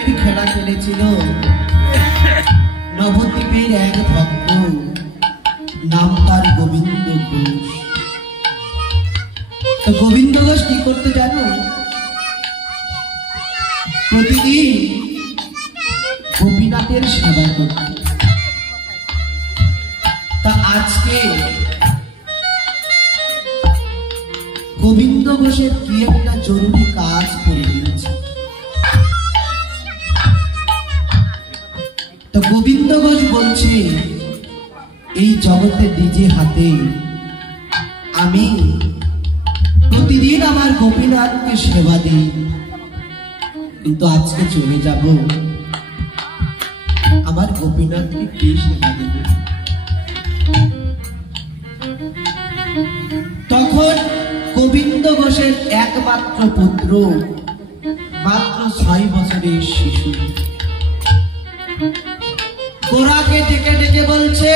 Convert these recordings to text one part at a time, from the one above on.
প্রেমের খেলা খেলেছিল নবদ্বীপের এক ভক্ত, নাম তার গোবিন্দ ঘোষ। তো গোবিন্দ ঘোষ কি করতে জানো? প্রতিদিন গোপীনাথের সেবা করত। তা আজকে গোবিন্দ ঘোষের কি একটা জরুরি কাজ করে দিয়েছে। তো গোবিন্দ ঘোষ বলছে, এই জগতে নিজে হাতে আমি প্রতিদিন আমার গোপীনাথকে সেবা দিই, কিন্তু আজকে চলে যাব, আমার গোপীনাথকে কি সেবা দেবে? তখন গোবিন্দ ঘোষের একমাত্র পুত্র, মাত্র 6 বছরের শিশু, গোরাকে ডেকে ডেকে বলছে,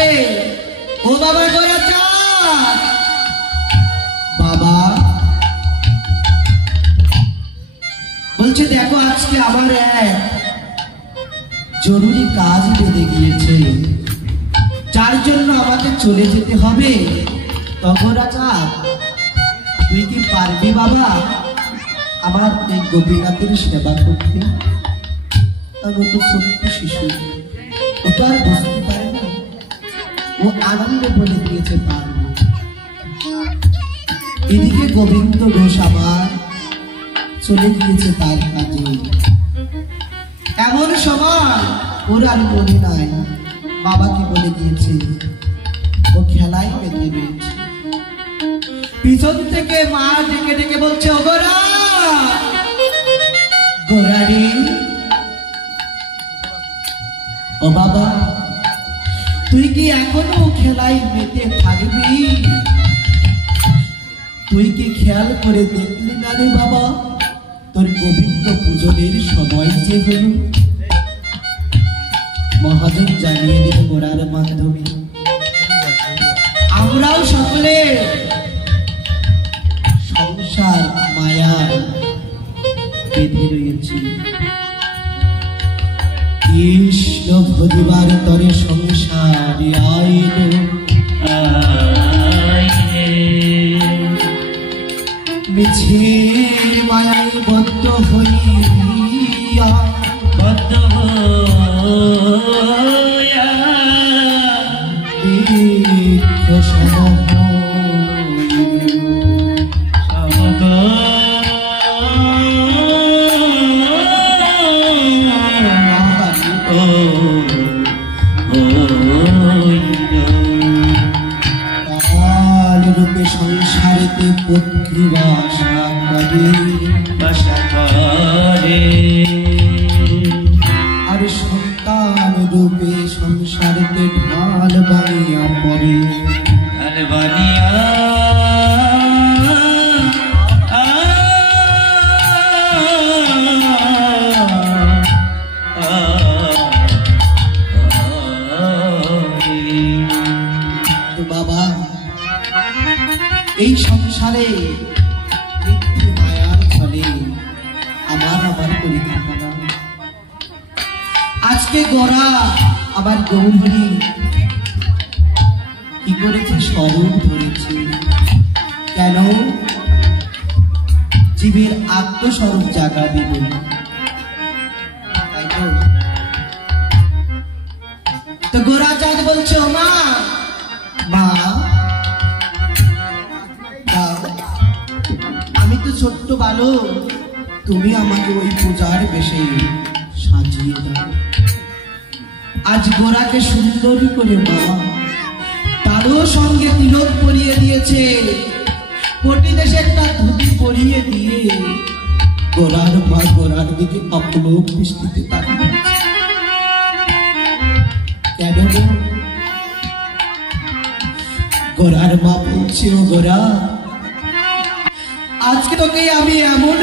ও বাবা গোরা চাঁদ, বাবা বলছে, দেখো আজকে আমার এক জরুরি কাজ বেঁধে গিয়েছে, যার জন্য আমাকে চলে যেতে হবে। তো গোরা চাঁদ, তুই কি পারবি বাবা আমার এই গোপীনাথের সেবা করতে? তবে তো ছোট্ট শিশু, ওটা আর বুঝতে পারে না, ও আনন্দে বলে দিয়েছে পারব। এদিকে গোবিন্দ ঘোষ আবার চলে গিয়েছে তার কাজে। এমন সময় ওর আর মনে নাই বাবা কি বলে দিয়েছে, ও খেলায় মেতে রয়েছে। পিছন থেকে মা ডেকে ডেকে বলছে, ও গোরা, গোরা রে, ও বাবা তুই কি এখনো খেলায় মেতে থাকবি? তুই কি খেয়াল করে দেখলি না রে বাবা, তোর গোবিন্দ পূজনের সময় যে হল? মহাজন জানিয়ে দিল গোরার মাধ্যমে, আমরাও সকলে সংসার মায়ার বেঁধে রয়েছি। কৃষ্ণ ভজিবার তরে সংসার আইন, মিছে মায়ায় বদ্ধ হইয়া, বদ্ধ হইয়া বৃক্ষ সমহ সংসারেতে পক্ষী বাসা করে, আর সন্তান রূপে সংসারেতে ঢাল বানিয়া পড়ে, ঢাল বানিয়া এই সংসারে মৃত্যু মায়ার ফলে আমার করে থাকা না। আজকে গোরা আবার গৌরী কি করেছে, স্বরূপ ধরেছে। কেন? জীবের আত্মস্বরূপ জাগাবে বলে, তাই তো? তো গোরা চাঁদ বলছে, ও মা, মা আমি তো ছোট্ট বালক, তুমি আমাকে ওই পূজার বেশে সাজিয়ে দাও। আজ গোরাকে সুন্দর করে মা তারও সঙ্গে তিলক পরিয়ে দিয়েছে, কোটি দেশে একটা ধুতি পরিয়ে দিয়ে গোরার মা গোরার দিকে অপলোক দৃষ্টিতে তাকিয়ে আছে। কেন? গোরার মা বলছে, ও গোরা, আজকে তোকে আমি এমন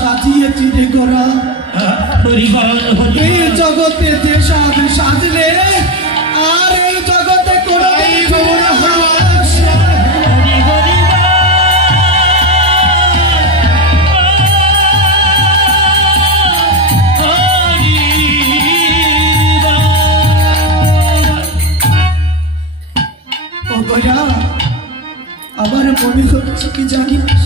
সাজিয়েছি রে গোরা, এই জগতে যে সাজলে আর এই জগতে কোনো মনে হচ্ছে কি জানিস,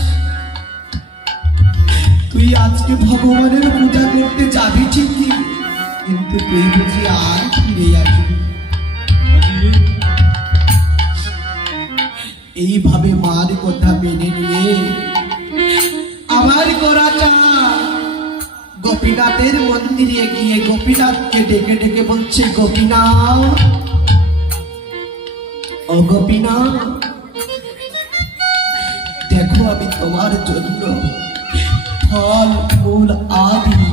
তুই আজকে ভগবানের পূজা করতে যাবি ঠিকই, কিন্তু তুই বুঝি আর ফিরে আসবি। এইভাবে মার কথা মেনে নিয়ে আমার গোরাচা গোপীনাথের মন্দিরে গিয়ে গোপীনাথকে ডেকে ডেকে বলছে, গোপীনাথ, ও গোপীনাথ, দেখো আমি তোমার জন্য ফল ফুল আদি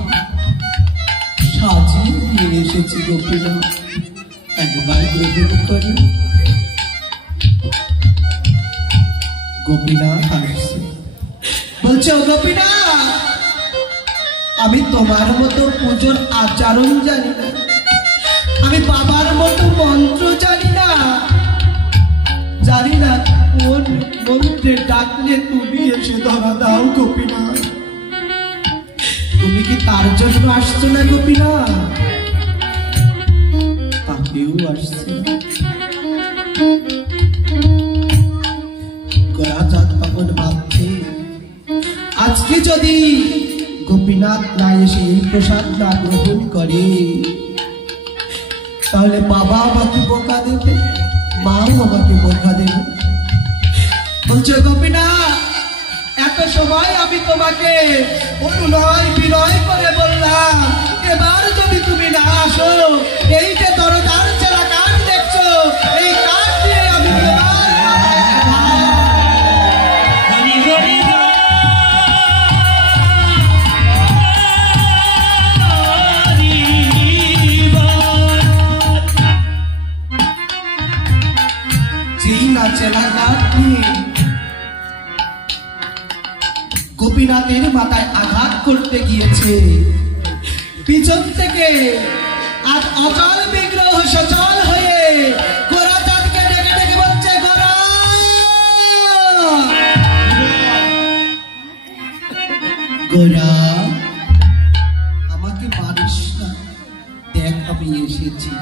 সাজিয়ে নিয়ে এসেছি গোপীনাথ, একবার গ্রহণ করো। গোপীনাথ আসছে, বলছে, ও গোপীনাথ, আমি তোমার মতো পুজোর আচরণ জানি না, আমি বাবার মতো মন্ত্র জানি না, জানি না কোন মন্ত্রে ডাকলে তুমি এসে ধরা দাও গোপীনাথ। তুমি কি তার জন্য আসছো না গোপীনাথ? তাকেও আসছে। গোরাচাঁদ পাগল ভাবছে, আজকে যদি গোপীনাথ না এসে এই প্রসাদ না গ্রহণ করে, তাহলে বাবা আমাকে বোকা দেবে, মাও আমাকে বোকা দেবে। বলছে, গোপীনাথ, এত সময় আমি তোমাকে অনুনয় বিনয় করে বললাম, এবার যদি তুমি না আসো, এই যে দরজার চেরা কাঠ দেখছো, এই কাঠ দিয়ে আমি গোপীনাথের মাথায় আঘাত করতে গিয়েছে, পিছন থেকে আর অচল বিগ্রহ সচল হয়ে গোরাচাঁদকে ডেকে ডেকে বলছে, গোরা, গোরা, আমাকে মারিস না, দেখ আমি এসেছি।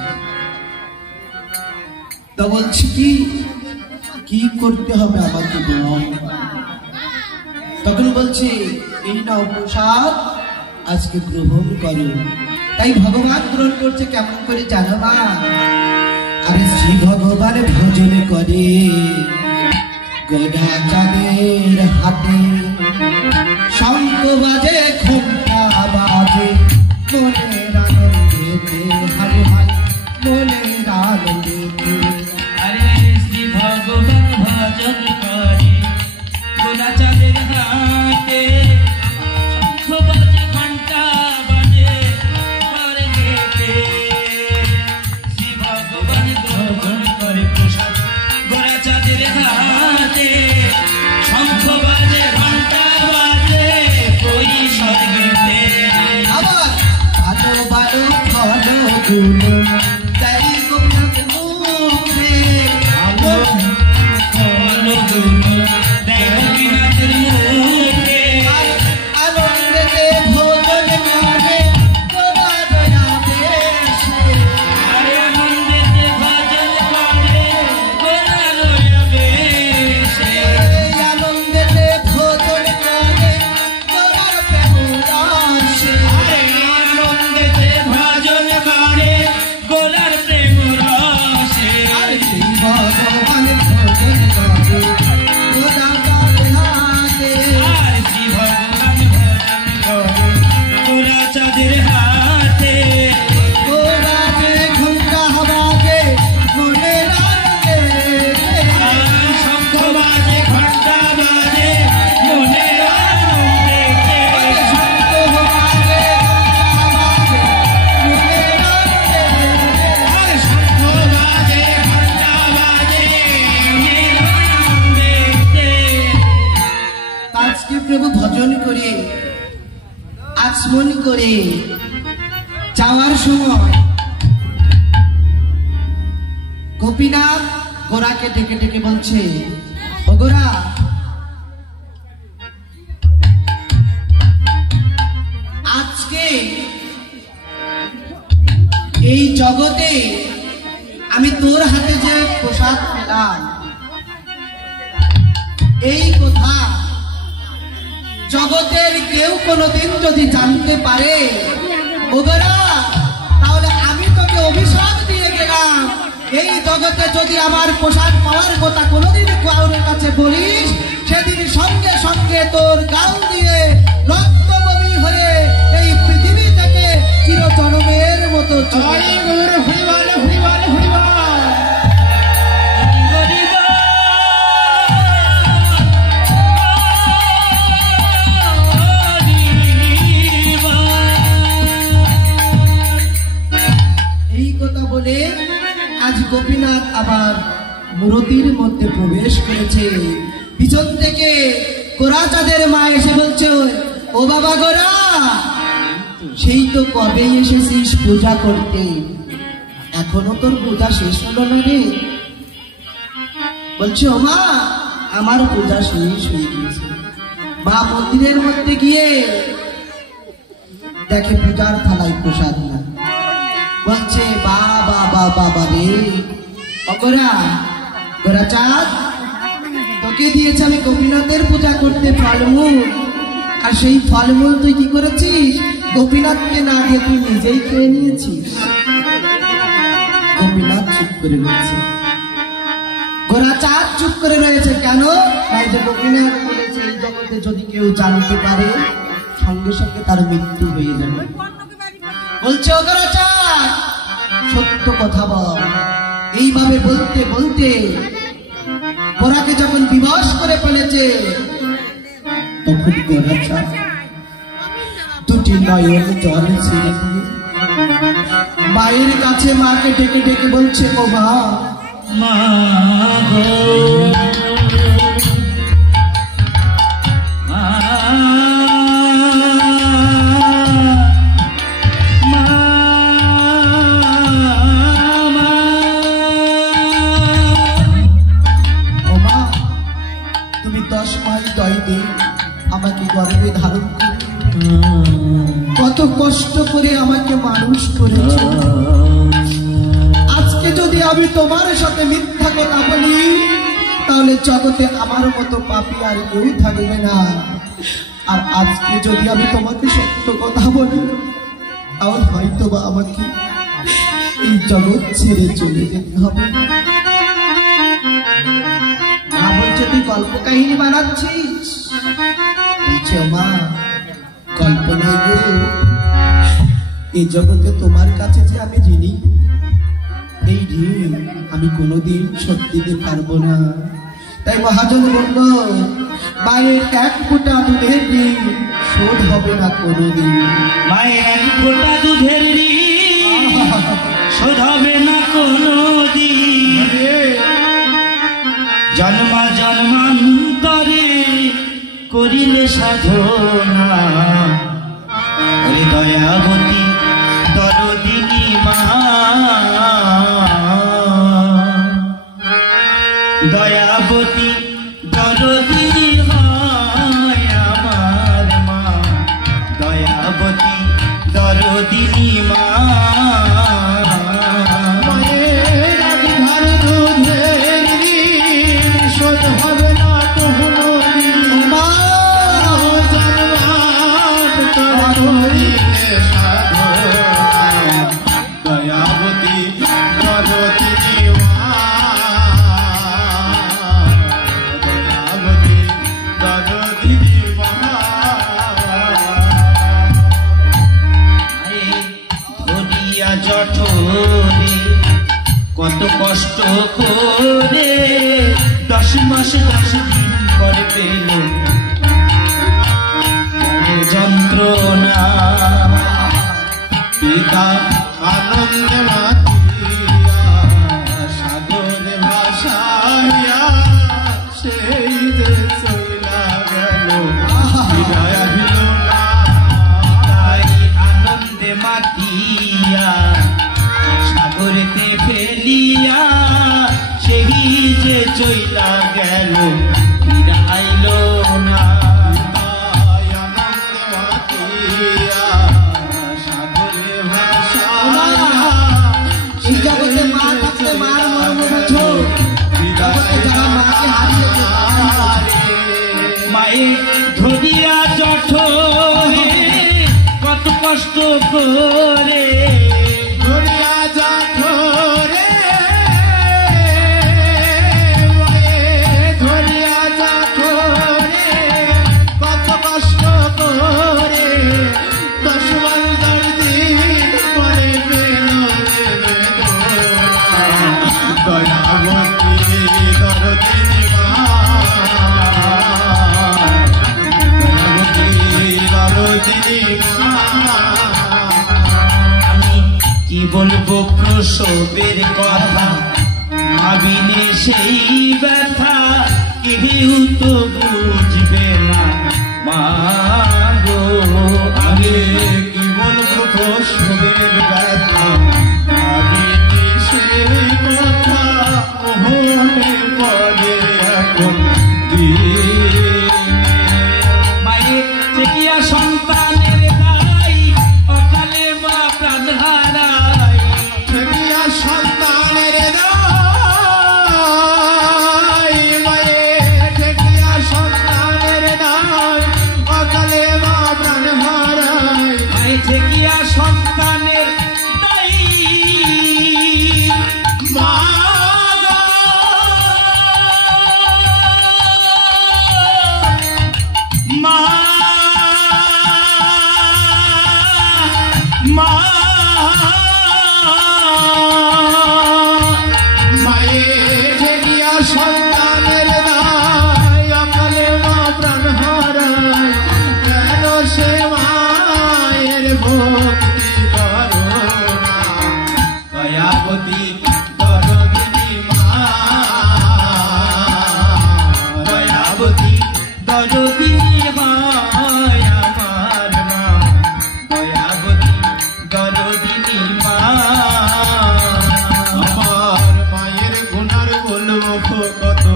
তা বলছি কি করতে হবে আমাকে বল। তখন বলছে, এই নাও প্রসাদ, আজকে গ্রহণ করো। তাই ভগবান গ্রহণ করছে কেমন করে জানো না? আরে শ্রী ভগবান ভজন করে গোরাচাঁদের হাতে, শঙ্খ বাজে ঘণ্টা বাজে, মনের আনন্দেতে হারে হারে, মনের আনন্দেতে। আরে শ্রী ভগবান ভজন করে গোরাচাঁদের হাতে, শঙ্খ বাজে ঘণ্টা বাজে স্বর্গেতে। শ্রী ভগবান গ্রহণ করে প্রসাদ গোরাচাঁদের হাতে, শঙ্খ বাজে ঘণ্টা বাজে ওই স্বর্গেতে। আবার ভালো ভালো ভালো গুলো তাই গোপনাথ মুখে, ভালো ভালো গুলো দেয় গোপীনাথের মুখে। আনন্দেতে ভোজন করে গোরা দয়া বেশে, আরে আনন্দেতে ভজন করে গোরা দয়া বেশে। আনন্দেতে ভোজন করে গোরার প্রেম রসে। আরে আনন্দেতে ভজন করে গোরার প্রেম রসে। আর শ্রী ভগবান ভোজন করে গোরা তার হাতে, আর শ্রী ভগবান ভজন করে গোরাচাঁদের হাতে। গোরা যে ঘণ্টা বাজে মনের আনন্দেতে, আর শঙ্খ বাজে ঘণ্টা বাজে মনের আনন্দেতে। শঙ্খ বাজে ঘণ্টা বাজে মনের আনন্দেতে। আর শঙ্খ বাজে ঘণ্টা বাজে মনের আনন্দেতে। আজকে প্রভু ভজন করে আচমন করে যাওয়ার সময় গোপীনাথ গোরাকে ডেকে ডেকে বলছে, ও গোরা, আজকে এই জগতে আমি তোর হাতে যে প্রসাদ পেলাম, এই কথা জগতের কেউ কোনোদিন যদি জানতে পারে ওগরা, তাহলে আমি তোকে অভিশাপ দিয়ে গেলাম। এই জগতে যদি আমার প্রসাদ পাওয়ার কথা কোনোদিন কারোর কাছে বলিস, সেদিন সঙ্গে সঙ্গে তোর গাল দিয়ে রক্তবমি হয়ে এই পৃথিবী থেকে চিরজন্মের মতো চলে বলে আজ গোপীনাথ আবার মূর্তির মধ্যে প্রবেশ করেছে। পিছন থেকে গোরাচাঁদের মা এসে বলছে, ও বাবা গোরা, সেই তো কবে এসেছিস পূজা করতে, এখনো তোর পূজা শেষ হলো না রে? বলছে, ও মা, আমার পূজা শেষ হয়ে গেছে। মা মন্দিরের মধ্যে গিয়ে দেখে পূজার থালায় প্রসাদ না। বলছে, বাবা বাবা বাবা রে, অগরা গোরাচাঁদ, তোকে দিয়েছে আমি গোপীনাথের পূজা করতে ফলমূল, আর সেই ফলমূল তুই কি করেছিস? গোপীনাথকে না দিয়ে তুই নিজেই খেয়ে নিয়েছিস। গোপীনাথ চুপ করে রয়েছে, গোরাচাঁদ চুপ করে রয়েছে। কেন? তাই যে গোপীনাথ বলেছে এই জগতে যদি কেউ জানতে পারে সঙ্গে সঙ্গে তার মৃত্যু হয়ে যাবে। বলছে, ও গোরাচাঁদ, সত্য কথা বল। এইভাবে বলতে বলতে গোরাকে যখন বিবশ করে ফেলেছে, তখন গোরাচাঁদ দুটি নয়ন জল ছেড়ে দিয়ে মায়ের কাছে মাকে ডেকে ডেকে বলছে, ও মা, মা গো, আমাকে গর্ভে ধারণ করে কত কষ্ট করে আমাকে মানুষ করেছ। আজকে যদি আমি তোমার সাথে মিথ্যা কথা বলি, তাহলে জগতে আমার মতো পাপী আর কেউ থাকবে না। আর আজকে যদি আমি তোমাকে সত্য কথা বলি, তাহলে হয়তো বা আমাকে এই জগৎ ছেড়ে চলে যেতে হবে। বলছে, তুই গল্প কাহিনী বানাচ্ছিস? বলছে, মা, গল্প নয় গো, এই জগতে তোমার কাছে যে আমি ঋণী, এই ঋণ আমি কোনোদিন শোধ দিতে পারবো না। তাই মহাজন বলল, মায়ের এক ফোঁটা দুধের ঋণ শোধ হবে না কোনোদিন। মায়ের এক ফোঁটা দুধের ঋণ শোধ হবে না কোনোদিন। জন্মা জন্মান্তরে করিলে সাধনা, ওরে দয়াবতী দরদিনী মা, দয়াবতী দরদিনী হয় আমার মা, দয়াবতী দরদিনী মা। কত কষ্ট করে 10 মাস 10 দিন করে পেল যন্ত্রণা, পিতা আনন্দে মাতিয়া সাগরে ভাসাইয়া সেই যে চইলা গেল, বিদায় হইল না। তাই আনন্দে মাতিয়া সাগরেতে ফেলিয়া সেই যে চইলা গেল, ফিরাইল না। সাগরে ভাসাইয়া এই জগতে মা থাকতে মার মর্ম বোঝো, জগতে যারা মাকে হারিয়েছে করে ধরিয়া যাঠো রে ধরিয়া যাঠো রে কত কষ্ট করে 10 মাস 10 দিন পরে পেল দয়াবতী দরদিনী মা আমি কি বলবো প্রসবের কথা ভাবিনি সেই ব্যথা কেউ তো বুঝবে না মা গো আমি কি বলবো প্রসবের ব্যথা ভাবিনি সেই কথা মনে পড়ে এখন সন্তানের দায় অকালে মা প্রাণ হারায় ঠেকিয়া সন্তানের দায় ঠেকিয়া সন্তানের দায় অকালে মা প্রাণ হারায় ঠেকিয়া সন্তানের দায় মা মায়ের ঠেকিয়া সন্তানের দায় অকালে মা প্রাণ হারায় কেন সে মায়ের ভক্তি করো না দয়াবতী দরদিনী মা দয়াবতী দরদিনী হয় আমার মা দয়াবতী দরদিনী মা আমার মায়ের গুণার বলবো কত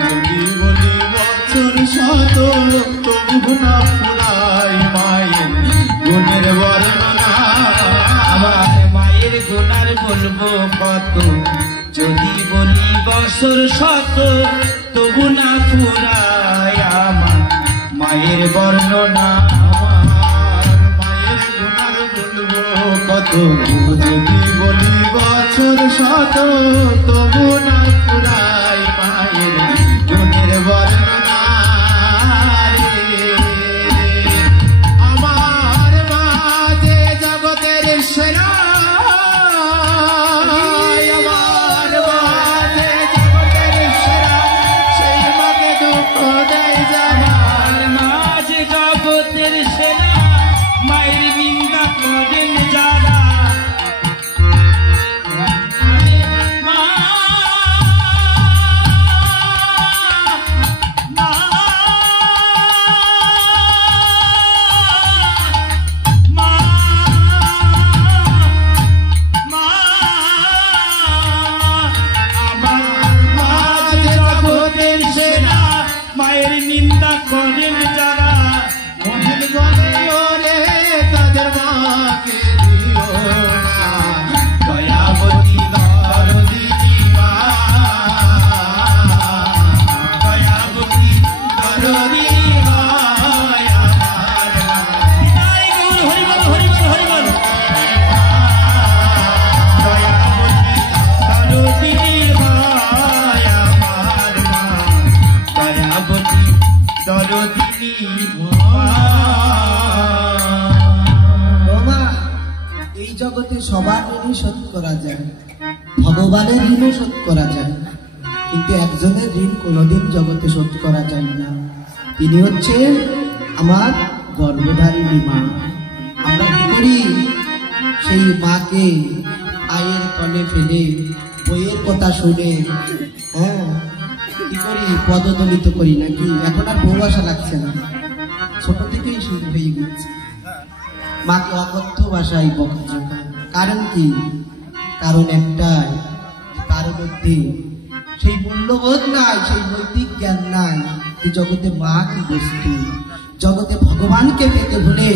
যদি বলি বছর শত তবু না ফুরাই মায়ের গুণের বর্ণনা আমার মায়ের গুণার বলবো কত যদি বলি বছর শত তবু না ফুরাই আমার মায়ের বর্ণনা আমার মায়ের গুণার বলবো কত যদি বলি বছর শত তবু না ফুরাই মায়ের গুণের বর্ণনা রে আমার মা যে জগতের সেরা আমার মা যে জগতের সেরা সেই মাকে দুঃখ দেয় যারা মা যে জগতের সেরা মায়ের নিন্দা করেন যারা মায়ের নিন্দা করেন যারা মহিল বলে ওরে তাদের মাকে দিও না দয়াবতী দরদিনী মা দয়াবতী দরদিনী হয় আমার হরিবল হরিবল হরিবল দয়াবতী দরদিনী হয় আমার মা দয়াবতী দরদিনী বাবা, এই জগতে সবার ঋণই শোধ করা যায়, ভগবানের ঋণও শোধ করা যায়, কিন্তু একজনের ঋণ কোনোদিন জগতে শোধ করা যায় না। তিনি হচ্ছেন আমার গর্ভধারিণী মা। আমরা কি করি? সেই মাকে আয়ের তলে ফেলে বইয়ের কথা শুনে কি করি? পদদলিত করি নাকি? এখন আর বউ আশা লাগছে না, ছোট থেকেই শুরু হয়ে গেছে। মাকে অকথ্য ভাষায় বকা। কারণ কি? কারণ একটাই, তার মধ্যে সেই মূল্যবোধ নাই, সেই নৈতিক জ্ঞান নাই যে জগতে মা কি বস্তু। জগতে ভগবানকে পেতে হলে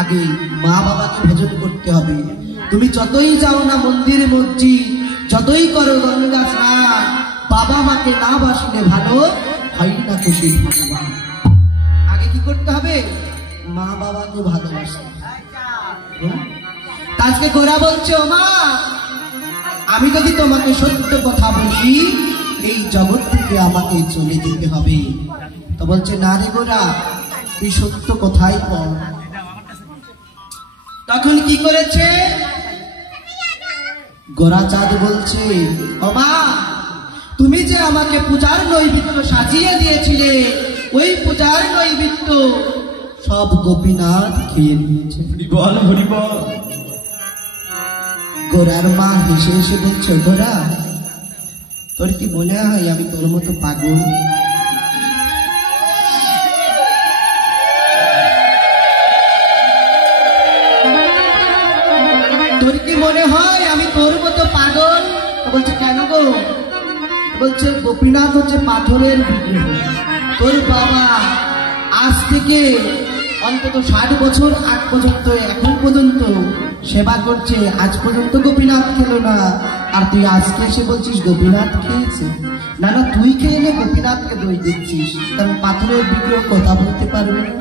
আগে মা বাবাকে ভজন করতে হবে। তুমি যতই যাও না মন্দির মসজিদ, যতই করো গঙ্গা স্নান, বাবা মাকে না বাসলে ভালো হয় না খুশি ভগবান। আগে কি করতে হবে? মা বাবাকে ভালোবাসতে। আজকে গোরা বলছে, ও মা, আমি যদি তোমাকে সত্য কথা বলি, এই জগৎ থেকে আমাকে চলে যেতে হবে। তো বলছে, না রে গোরা, তুই সত্য কথাই বল। তখন কি করেছে গোরা চাঁদ বলছে, ও মা, তুমি যে আমাকে পূজার নৈবেদ্য সাজিয়ে দিয়েছিলে, ওই পূজার নৈবেদ্য সব গোপীনাথ খেয়ে নিয়েছে। হরিবল হরিবল। গোরার মা হেসে হেসে বলছে, গোরা, তোর কি মনে হয় আমি তোর মতো পাগল? তোর কি মনে হয় আমি তোর মতো পাগল? বলছে, কেন গো? বলছে, গোপীনাথ হচ্ছে পাথরের বিগ্রহ। তোর বাবা আজ থেকে অন্তত 60 বছর আগ পর্যন্ত, এখন পর্যন্ত সেবা করছে, আজ পর্যন্ত গোপীনাথ খেলো না। আর তুই আজকে এসে বলছিস গোপীনাথ খেয়েছে? না না, তুই খেয়ে নে, গোপীনাথকে দই দিচ্ছিস, কারণ পাথরের বিগ্রহ কথা বলতে পারবে না।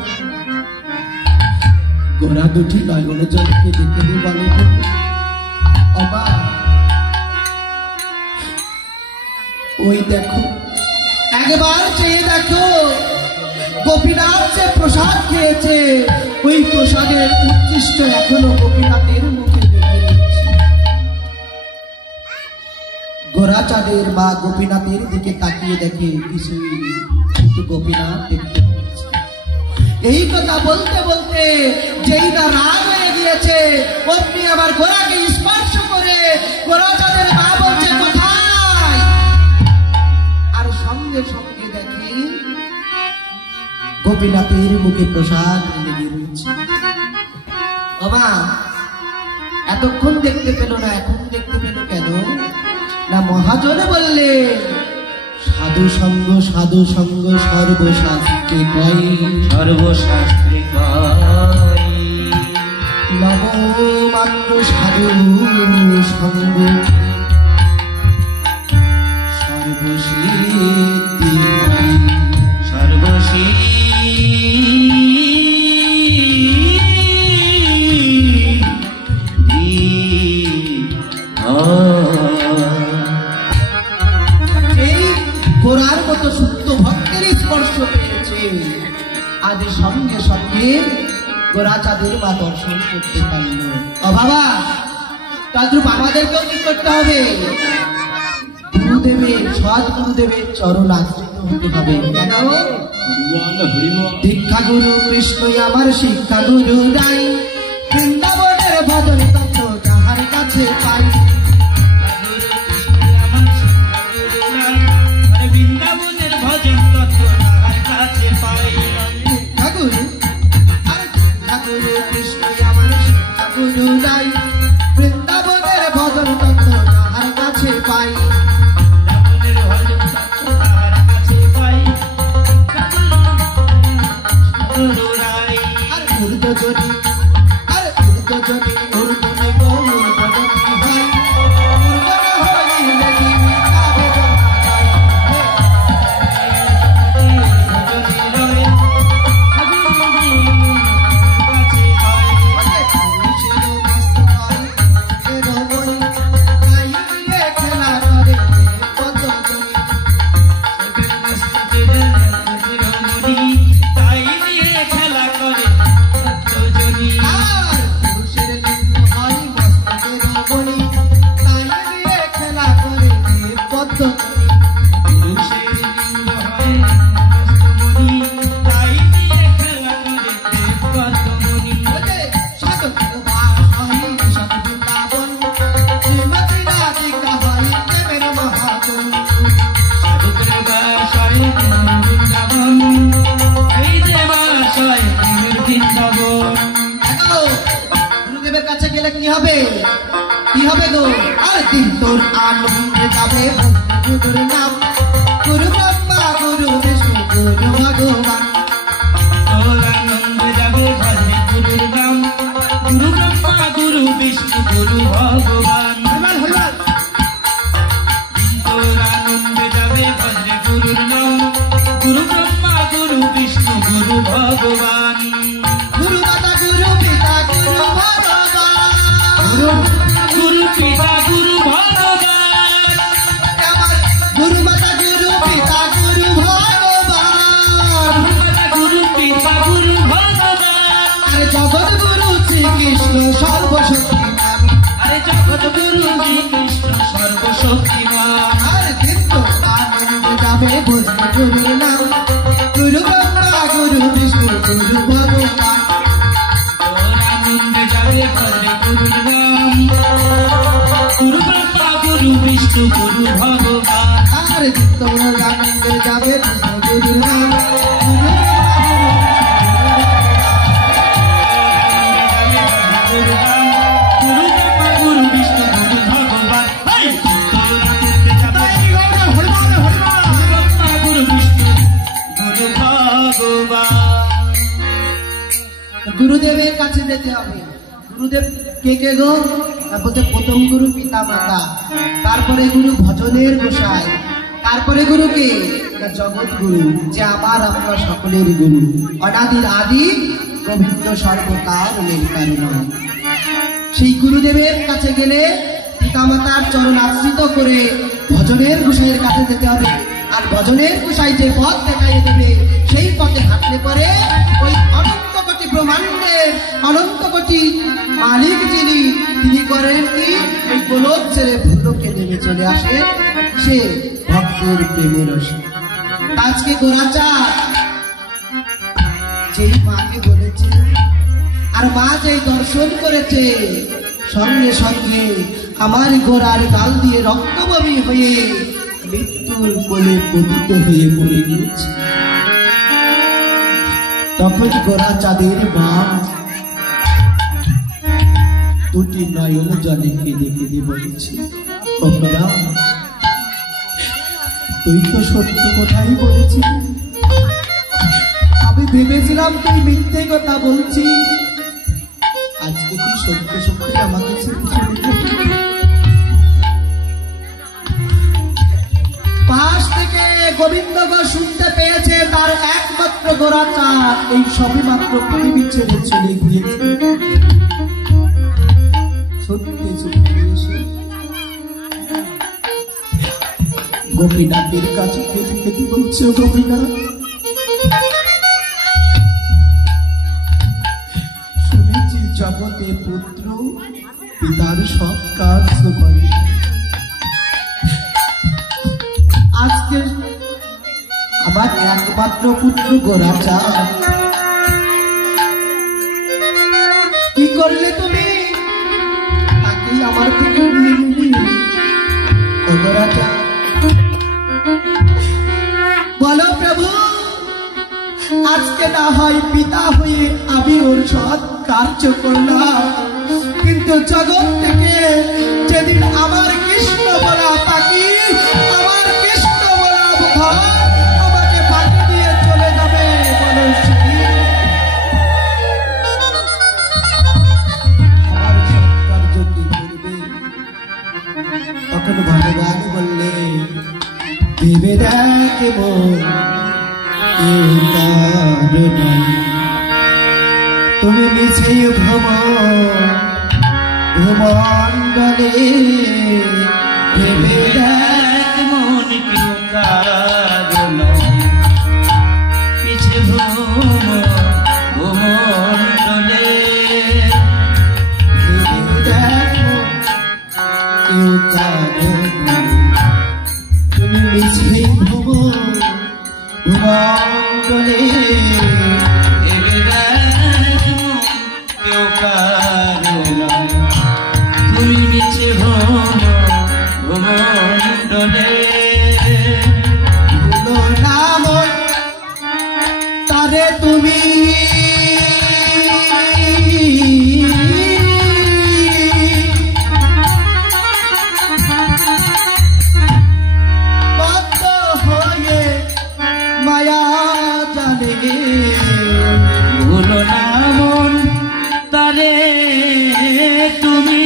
গোরা দুটি নয়ন জলকে দেখে বলে, অবা, ওই দেখো, একবার চেয়ে দেখো, গোপীনাথ যে প্রসাদ খেয়েছে, ওই প্রসাদের উচ্ছিষ্ট এখনো গোপীনাথের মুখে দেখে নিচ্ছে। গোরা চাঁদের বা গোপীনাথের দিকে তাকিয়ে দেখে কিছুই নেই, কিন্তু গোপীনাথ দেখতে পাচ্ছে। এই কথা বলতে বলতে যেই না রাগ হয়ে গিয়েছে, অমনি আমার গোরাকে স্পর্শ করে গোরা চাঁদের মা বলছে, কোথায়? আর সঙ্গে সঙ্গে দেখি গোপীনাথের মুখে প্রসাদ লেগে রয়েছে। বাবা এতক্ষণ দেখতে পেল না, এখন দেখতে পেল কেন? না, মহাজনে বললে, সাধু সঙ্গ সর্বশাস্ত্রে কয়, সর্বশাস্ত্রে কয়, নবমাত্র সাধু সঙ্গ সর্বসিদ্ধি সর্বসিদ্ধি। এই গোরার মতো শুদ্ধ ভক্তের স্পর্শ পেয়েছে, আজ সঙ্গে সঙ্গে গোরা চাঁদের মা দর্শন করতে পারল। ও বাবা, তাদের আমাদেরকেও কি করতে হবে? গুরুদেবের, সৎ গুরুদেবের চরণ আশ্রিত হতে হবে। কেন? দীক্ষা গুরু কৃষ্ণই আমার শিক্ষা গুরু নাই, বৃন্দাবনের ভজন তত্ত্ব যাহার কাছে পাই। বৃন্দাবনের ভজন তত্ত্ব তাহার কাছে পাই। ঠাকুর ঠাকুর কৃষ্ণই আমার শিক্ষা গুরু নাই, বৃন্দাবনের ভজন তত্ত্ব যাহার কাছে পাই। আর ঊর্ধ্বজনী, আর ঊর্ধ্বজনী, ঊর্ধ্বজনী গো, ঊর্ধ্বজনী হয়, ঊর্ধ্বজনী হইলে যিনি পাবে জন্মায়। গুরুদেবের কাছে গেলে কি হবে? কি হবে গো? আর দিন তোর আনন্দে যাবে গুরুর নাম, গুরু ব্রহ্মা গুরু বিষ্ণু গুরু ভগবান। তোর আনন্দে যাবে ভজে গুরুর নাম, গুরু ব্রহ্মা গুরু বিষ্ণু গুরু ভগবান। তোর আনন্দে যাবে ভজে গুরুর নাম, গুরু ব্রহ্মা গুরু বিষ্ণু গুরু ভগবান। গুরু মাতা গুরু পিতা গুরু ভগবান, গুরু গুরু পিতা গুরু ভগবান, গুরু মাতা গুরু পিতা গুরু ভগবান, গুরু পিতা গুরু ভগবান, আরে জগৎ গুরু শ্রীকৃষ্ণ সর্বশক্তিমান, আরে জগৎ গুরু শ্রীকৃষ্ণ সর্বশক্তিমান, আরে কিন্তু আনন্দ যাবে বলবে গুরুর নাম, গুরু ব্রহ্মা গুরু বিষ্ণু গুরু ভগবান, তোর আনন্দে যাবে বলবে গুরুর নাম, গুরু ব্রহ্মা গুরু বিষ্ণু গুরু ভগবান, আরে তোর আনন্দে যাবে গুরুর নাম, গুরু ব্রহ্মা গুরু বিষ্ণু গুরু ভগবান, তোর আনন্দে যাবে ব্রহ্মা গুরু বিষ্ণু গুরু ভগবান। গুরুদেবের কাছে যেতে হবে। গুরুদেব কে কে গো? বলতে প্রথম গুরু পিতা মাতা, তারপরে গুরু ভজনের গোসাই, তারপরে গুরু কে? জগৎ গুরু, যে আবার আমরা সকলের গুরু, অনাদির আদি গোবিন্দ সর্বকালের কারণ। সেই গুরুদেবের কাছে গেলে পিতামাতার চরণ আশ্রিত করে ভজনের গোসাইয়ের কাছে যেতে হবে। আর ভজনের গোসাই যে পথ দেখাইয়ে দেবে, সেই পথে হাঁটলে পরে ওই অনন্ত কোটি ব্রহ্মাণ্ডের অনন্ত কোটি মালিক যিনি, তিনি করেন কি? ওই গোলক ছেড়ে ভূলোকে নেমে চলে আসে সে ভক্তের প্রেমের রসে। আজকে গোরাচাঁদ যেই মাকে বলেছে, আর মা যেই দর্শন করেছে, সঙ্গে সঙ্গে আমার গোরার গাল দিয়ে রক্তবমী হয়ে মৃত্যুর কোলে পতিত হয়ে পড়ে গিয়েছে। তখন গোরাচাঁদের মা দুটি নয়ন জলে কেঁদে কেঁদে বলেছে, গোরা তুই তো সত্য কথাই বলেছিস, আমি ভেবেছিলাম তুই মিথ্যে কথা বলছি, আজকে তুই সত্য সত্যি আমাকে পাশ থেকে গোবিন্দগঞ্জ শুনতে পেয়েছে তার একমাত্র গোরাচাঁদ এই সবই মাত্র পৃথিবী ছেড়ে চলে গিয়েছে। ছুটতে ছুটতে এসে গোপীনাথের কাছে খেতে খেতে বলছে, গোপীনাথ শুনেছি জগতে পুত্র পিতার সব কার্য করে, আজকে আমার একমাত্র পুত্র গোরাচাঁদ কি করলে তুমি? তাকেই আমার থেকে নিয়ে নিলি। গোরাচাঁদ বলো প্রভু, আজকে না হয় পিতা হয়ে আমি ওর সৎ কার্য করলাম, কিন্তু জগৎ থেকে যেদিন আমার কৃষ্ণ বলা পাখি, আমার কৃষ্ণ বলা ঘর আমাকে পাখি দিয়ে চলে যাবে, বলো আমার সৎ কার্য কি করবে? তখন ভগবান বললে, ভেবে দেখ মন, তুমি মিছে ভ্রমণ্ডলে ভেবে দেখ মন কেউ কারণ, পিছে ভ্রমণ্ডলে ভেবে দেখ কেউ কারণ, তুমি মিছে ভ্রমণ্ডলে ভেবে দেখ কেউ কারণ, তুমি নিচে ভ্রমণ্ডলে ভুলো না মন তারে তুমি, বদ্ধ হয়ে মায়া জানে, ভুলো না মন তারে তুমি,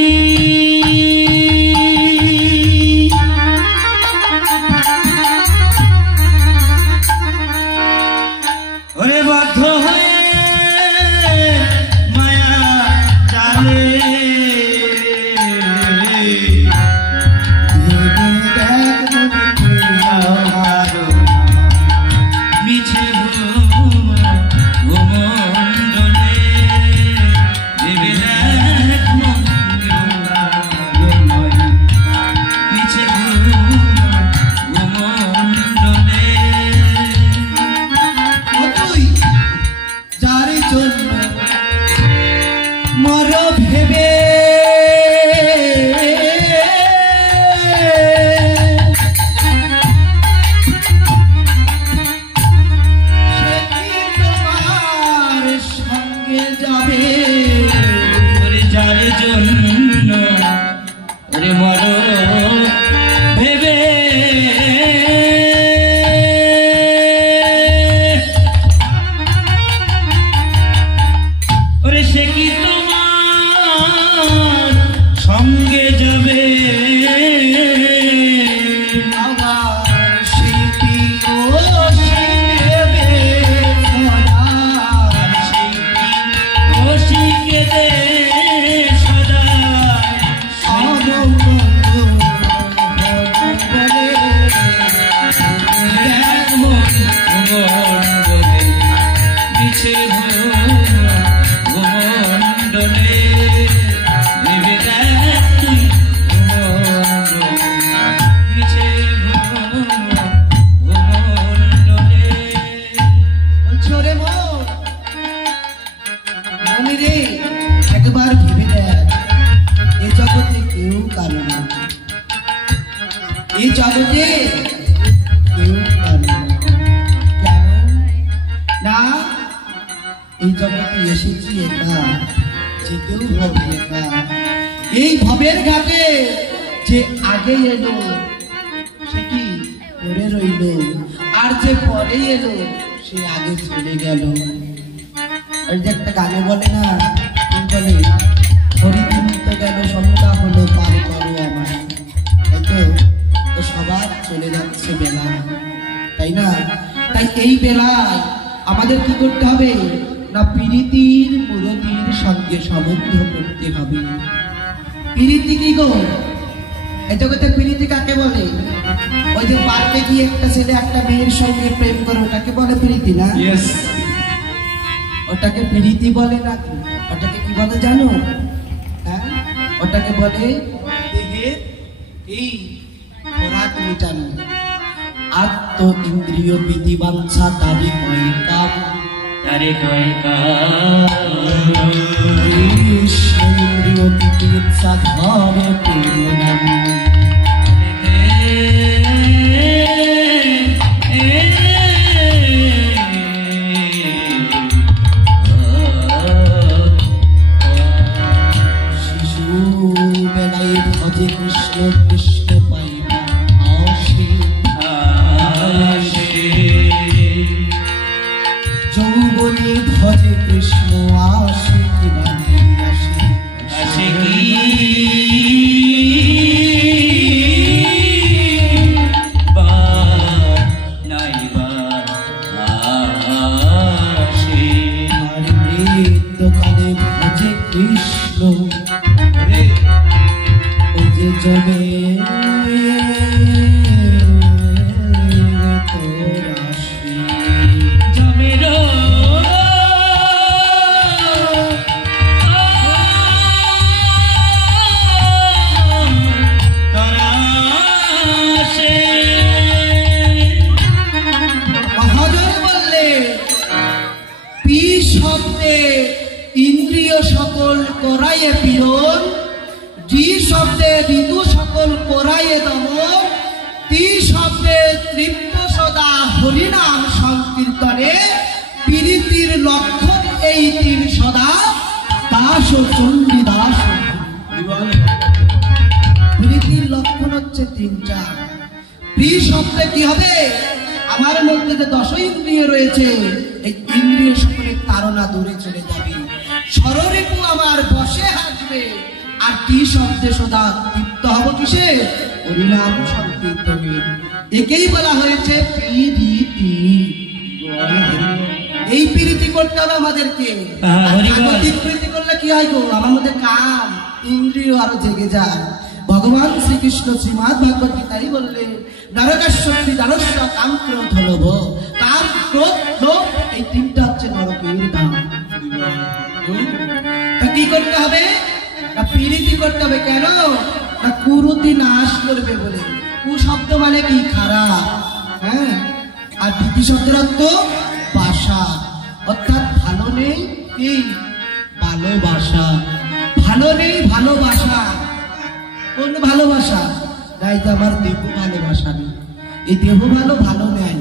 কেউ কারো না, এই জগতে কেউ কারো না। কেন না? এই জগতে এসেছি একা, যেতেও হবে একা। এই ভবের ঘাটে যে আগে এলো সে কি পরে রইল, আর যে পরে এলো সে আগে চলে গেল। ওই যে একটা গানে বলে না, বলে হরিদিন তো গেল সন্ধ্যা হলো পার করো আমার, তাই তো? তো সবার চলে যাচ্ছে বেলা, তাই না? তাই এই বেলায় আমাদের কি করতে হবে না, প্রীতির মুরতির সঙ্গে সম্বন্ধ করতে হবে। প্রীতি কি গো? এই জগতে প্রীতি কাকে বলে? ওই যে পার্কে গিয়ে একটা ছেলে একটা মেয়ের সঙ্গে প্রেম করে, ওটাকে বলে প্রীতি না? ওটাকে প্রীতি বলে না, ওটাকে কি বলে জানো? হ্যাঁ, ওটাকে বলে দেহের এই খোরাক মেটানো। আত্ম ইন্দ্রিয় বিধি বাঞ্ছা তারি হয় কাম, তারে কয় কাম। ইন্দ্রিয় বিধি ইচ্ছা ধরে প্রেম। কৃষ্ণ কৃষ্ণ পাইবা আসে, যৌবনে ভজে কৃষ্ণ আসে কি বাণী আসে, আসে কি নাইবা আসে। আর মৃত্যুকালে ভজে কৃষ্ণ ওই যে জমে তোর আসে, জমের মহাজন বললে পি শব্দে ইন্দ্রিয় সকল করাইয়ে পীড়ন, জি শব্দে ঋতু সকল করাইয়ে দমন, তি শব্দে তৃপ্ত সদা হরিনাম সংকীর্তনে, প্রীতির লক্ষণ এই তিন সদা দাস ও চণ্ডী দাস। প্রীতির লক্ষণ হচ্ছে তিনটা। প্রি শব্দে কি হবে? আমার মধ্যে যে দশ ইন্দ্রিয় রয়েছে এই ইন্দ্রিয় সকলের তাড়না দূরে চলে যাবে, ষড়রিপু আমার বসে হাসবে। আর টি শব্দে সদা তৃপ্ত হব কিসে? হরিনাম সংকীর্তনে। একেই বলা হয়েছে প্রীতি। এই প্রীতি করতে হবে আমাদেরকে। জাগতিক প্রীতি করলে কি হয় গো? আমার মধ্যে কাম ইন্দ্রিয় আরো জেগে যায়। ভগবান শ্রীকৃষ্ণ শ্রীমদ্ ভাগবত গীতায় বললেন, নরকাশ্বরী দানস্য কাম ক্রোধ লোভ। কাম ক্রোধ লোভ এই তিনটা হচ্ছে নরকের দাম। তা কি করতে হবে? প্রীতি করতে হবে। কেন না? কুরুতি নাশ করবে বলে। কু শব্দ মানে কি? খারাপ। হ্যাঁ, আর প্রীতি শব্দের অর্থ বাসা, অর্থাৎ ভালো নেই কি ভালোবাসা, ভালো নেই ভালোবাসা। কোন ভালোবাসা? তাই তো আমার দেহ ভালোবাসা নেই, এই দেহ ভালো নেই,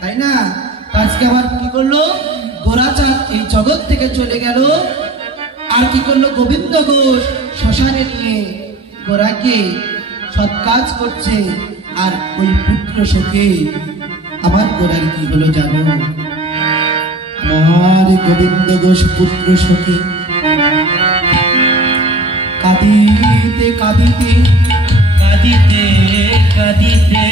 তাই না? আজকে আবার কি করলো? গোরাচাঁদ এই জগৎ থেকে চলে গেল। আর কি করলো? গোবিন্দ ঘোষ শ্মশানে নিয়ে গোরাকে সৎ কাজ করছে। আর ওই পুত্র শোকে আমার গোরার কি হলো জানো? আমার গোবিন্দ ঘোষ পুত্র শোকে কাঁদিতে কাঁদিতে কাঁদিতে কাঁদিতে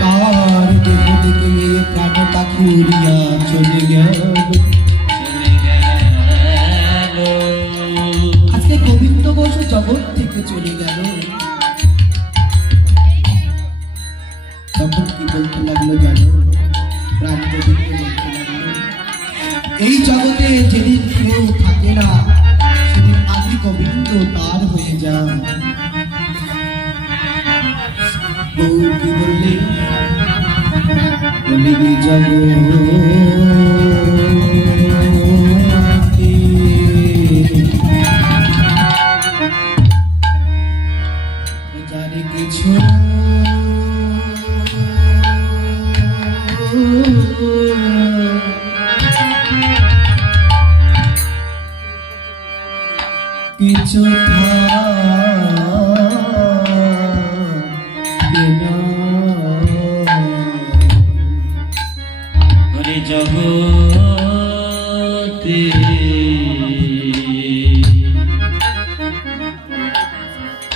তার দেহ থেকে প্রাণ পাখি উড়িয়া চলে গেল। আজকে গোবিন্দ ঘোষ জগৎ থেকে চলে গেল। তখন কি বলতে লাগলো জানো? প্রাণ গোবিন্দ বলতে লাগলো, এই জগতে যেদিন কেউ থাকে না সেদিন আদি গোবিন্দ তার হয়ে যায়। বউ কি বললে? বলি জগতে হরে জগতে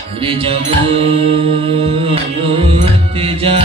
হরে জগতে যা